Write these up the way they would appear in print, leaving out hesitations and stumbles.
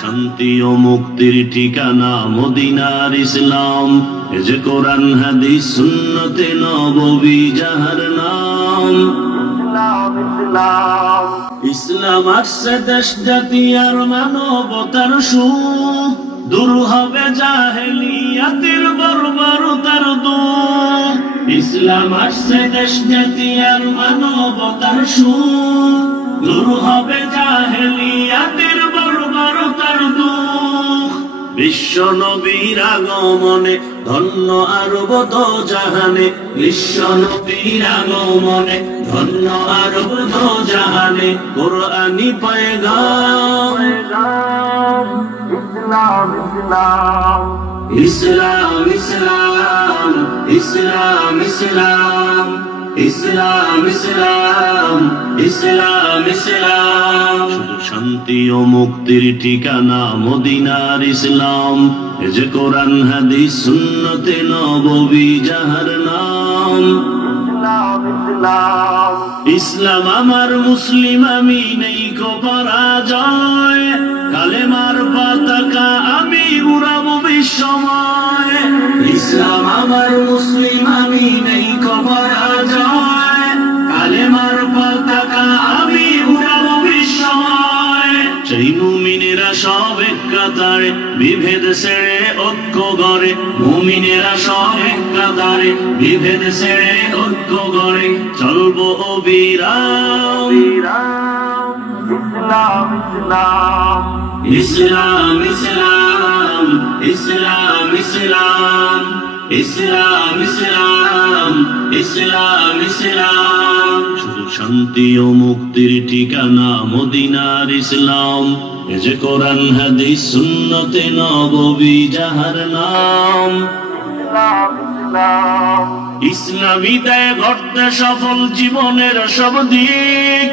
শান্তি ও মুক্তির ঠিকানা মদিনার ইসলাম। এ যে কোরআন হাদিস সুন্নতে নববী যাহার নাম। ইসলাম আসছে দেশ জাতি আর মানবতার সুখ, দূর হবে জাহেলিয়াতের বর্বরতার দুঃখ। ইসলাম আসছে দেশ জাতি আর মানবতার সুখ, দূর হবে জাহেলিয়াতের বর্বরতার দুঃখ। বিশ্ব নবীর আগমনে ধন্য আরব দো জাহানে, বিশ্ব নবীর আগমনে ধন্য আরব দো জাহানে। কোরআনি পয়গাম ইসলাম ইসলাম ইসলাম ইসলাম ইসলাম ইসলাম ইসলাম ইসলাম। শুধু শান্তি ও মুক্তির ঠিকানা মদিনার ইসলাম। এ যে কোরআন হাদিস সুন্নতে নববী যাহার নাম। ইসলাম আমার মুসলিম আমি নেই কো পরাজয়, কালেমার পতাকা আমি উড়াবো বিশ্বময়। ইসলাম আমার মুসলিম আমি নেই কো পরাজয়, কালেমার পতাকা আমি উড়াবো বিশ্বময়। সেই মুমিনেরা সব এক কাতারে, বিভেদ ছেড়ে ঐক্য গড়ে। মুমিনেরা সব এক কাতারে, বিভেদ ছেড়ে ঐক্য গড়ে। চলবো অবিরাম ইসলাম ইসলাম ইসলাম ইসলাম ইসলাম ইসলাম ইসলাম ইসলাম ইসলাম। শুধু শান্তি ও মুক্তির ঠিকানা মদিনার ইসলাম। এ যে কোরআন হাদিস সুন্নতে নববী যাহার নাম। ইসলামী দেয় গড়তে সফল জীবনের সব দিক,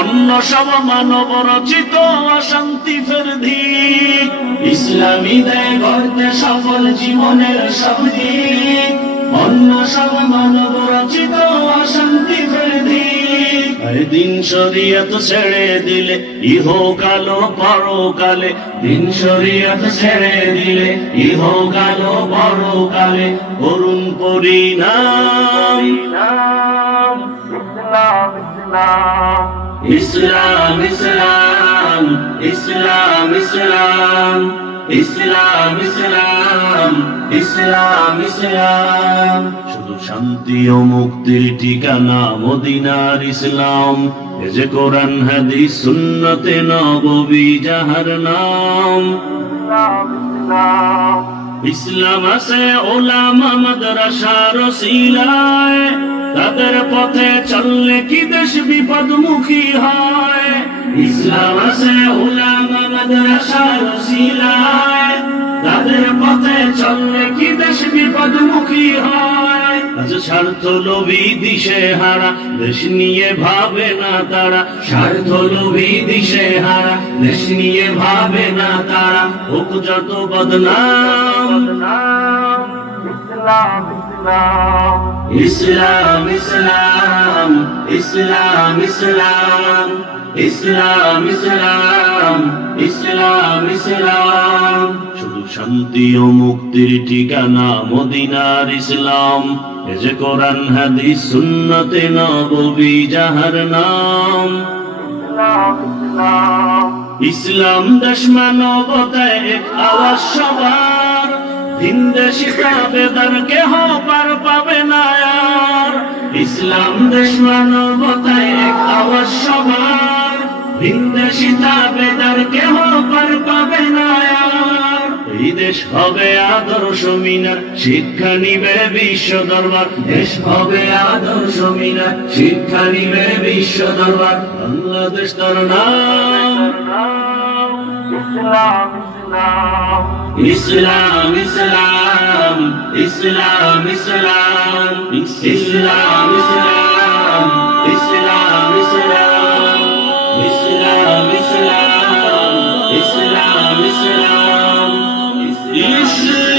অন্য সব মানব রচিত অশান্তি ফের দিক। ইসলামী দেয় গড়তে সফল জীবনের সব দিক, অন্য সব মানব রচিত অশান্তি ফের দিক। দিন শরিয়ত ছেড়ে দিলে ইহকাল পরকালে, দিন শরিয়ত ছেড়ে দিলে ইহকাল পরকালে করুণ পরিণাম। ইসলাম ইসলাম ইসলাম ইসলাম ইসলাম ইসলাম ইসলাম ইসলাম। শুধু শান্তি ও মুক্তির ঠিকানা মদিনার ইসলাম। এ যে কোরআন হাদিস সুন্নতে নববী যাহার নাম। ইসলাম আছে ওলামা মাদ্রাসার ওসিলায়, তাদের পথে চললে কি দেশ বিপদমুখী হয়। ইসলাম আছে ওলামা মাদ্রাসার ওসিলায়, তাদের পথে চললে কি দেশ বিপদমুখী হয়। আজ স্বার্থ লোভী দিশে হারা, দেশ নিয়ে ভাবে না তারা। স্বার্থ লোভী দিশে হারা, দেশ নিয়ে ভাবে না তারা। হোক যত বদনাম ইসলাম ইসলাম ইসলাম ইসলাম ইসলাম ইসলাম ইসলাম ইসলাম ইসলাম। শুধু শান্তি ও মুক্তির ঠিকানা মদিনার ইসলাম। এ যে কোরআন হাদিস সুন্নতে নববী যাহার নাম। ইসলাম দেশ মানবতায় এক আওয়াজ সবার, ভিনদেশী তাবেদার কেহ পার পাবে না আর। ইসলাম দেশ মানবতায় এক আওয়াজ সবার, ভিনদেশী তাবেদার কেহ পার পাবে না আর। এই দেশ হবে আদর্শ মিনার, শিক্ষা নিবে বিশ্ব দরবার। দেশ হবে আদর্শ মিনার, শিক্ষা নিবে বিশ্ব দরবার। বাংলাদেশ তার নাম। ইসলাম ইসলাম ইসলাম ইসলাম ইসলাম ইসলাম ইসলাম ইসলাম ইসলাম ইসলাম ইসলাম ইসলাম ইসলাম ইসলাম।